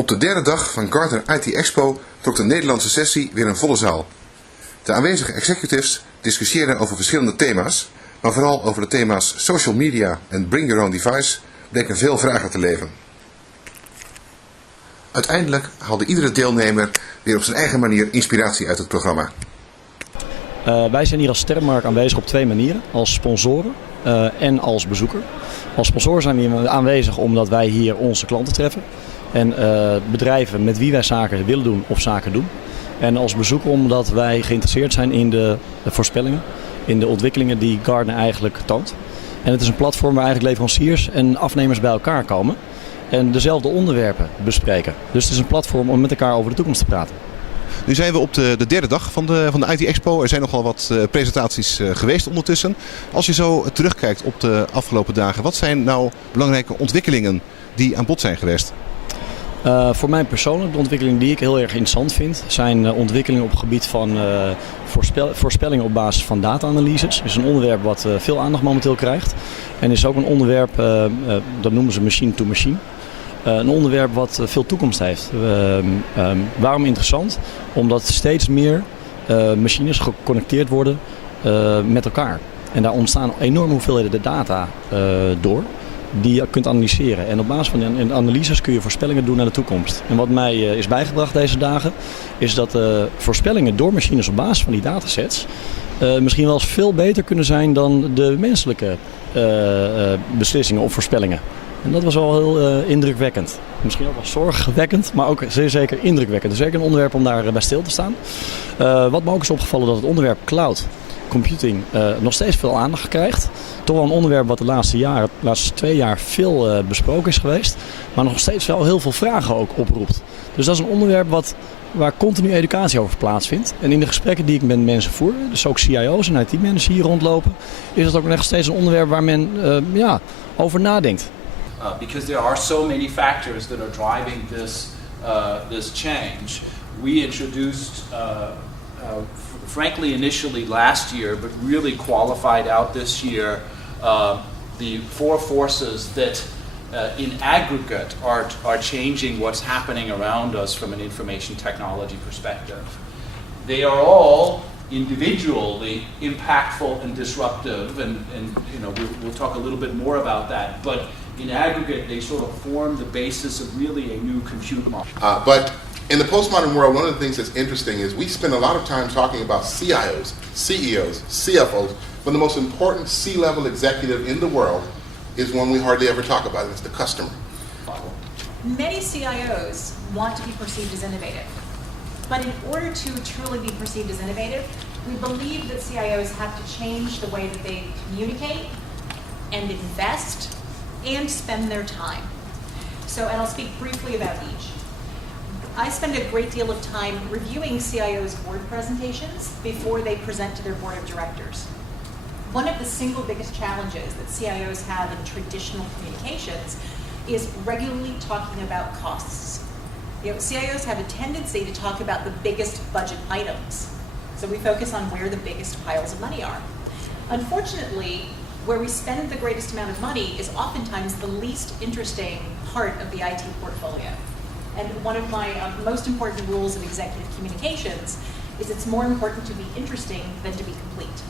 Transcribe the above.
Op de derde dag van Gartner ITXpo trok de Nederlandse sessie weer een volle zaal. De aanwezige executives discussieerden over verschillende thema's, maar vooral over de thema's social media en bring your own device bleken veel vragen te leven. Uiteindelijk haalde iedere deelnemer weer op zijn eigen manier inspiratie uit het programma. Wij zijn hier als Sterrenmark aanwezig op twee manieren, als sponsoren en als bezoeker. Als sponsor zijn we hier aanwezig omdat wij hier onze klanten treffen en bedrijven met wie wij zaken willen doen of zaken doen. En als bezoeker omdat wij geïnteresseerd zijn in de voorspellingen, in de ontwikkelingen die Gartner eigenlijk toont. En het is een platform waar eigenlijk leveranciers en afnemers bij elkaar komen en dezelfde onderwerpen bespreken. Dus het is een platform om met elkaar over de toekomst te praten. Nu zijn we op de derde dag van de ITXpo. Er zijn nogal wat presentaties geweest ondertussen. Als je zo terugkijkt op de afgelopen dagen, wat zijn nou belangrijke ontwikkelingen die aan bod zijn geweest? Voor mij persoonlijk, de ontwikkelingen die ik heel erg interessant vind, zijn ontwikkelingen op het gebied van voorspellingen op basis van data-analyses. Dat is een onderwerp wat veel aandacht momenteel krijgt. En is ook een onderwerp, dat noemen ze machine-to-machine. Een onderwerp wat veel toekomst heeft. Waarom interessant? Omdat steeds meer machines geconnecteerd worden met elkaar. En daar ontstaan enorme hoeveelheden data door die je kunt analyseren. En op basis van die analyses kun je voorspellingen doen naar de toekomst. En wat mij is bijgebracht deze dagen is dat voorspellingen door machines op basis van die datasets misschien wel eens veel beter kunnen zijn dan de menselijke beslissingen of voorspellingen. En dat was wel heel indrukwekkend. Misschien ook wel zorgwekkend, maar ook zeer zeker indrukwekkend. Dus zeker een onderwerp om daar bij stil te staan. Wat me ook is opgevallen dat het onderwerp cloud computing nog steeds veel aandacht krijgt. Toch wel een onderwerp wat de laatste 2 jaar veel besproken is geweest. Maar nog steeds wel heel veel vragen ook oproept. Dus dat is een onderwerp waar continu educatie over plaatsvindt. En in de gesprekken die ik met mensen voer, dus ook CIO's en IT-managers hier rondlopen, is dat ook nog steeds een onderwerp waar men over nadenkt. Because there are so many factors that are driving this change. We introduced, frankly, initially last year, but really qualified out this year, the 4 forces that in aggregate are changing what's happening around us from an information technology perspective. They are all individually impactful and disruptive, and you know we'll talk a little bit more about that. But in aggregate, they sort of form the basis of really a new compute model. But in the postmodern world, one of the things that's interesting is we spend a lot of time talking about CIOs, CEOs, CFOs, but the most important C-level executive in the world is one we hardly ever talk about, and it's the customer. Many CIOs want to be perceived as innovative. But in order to truly be perceived as innovative, we believe that CIOs have to change the way that they communicate and invest and spend their time. And I'll speak briefly about each. I spend a great deal of time reviewing CIOs' board presentations before they present to their board of directors. One of the single biggest challenges that CIOs have in traditional communications is regularly talking about costs. You know, CIOs have a tendency to talk about the biggest budget items. So we focus on where the biggest piles of money are. Unfortunately, where we spend the greatest amount of money is oftentimes the least interesting part of the IT portfolio. And one of my most important rules of executive communications is it's more important to be interesting than to be complete.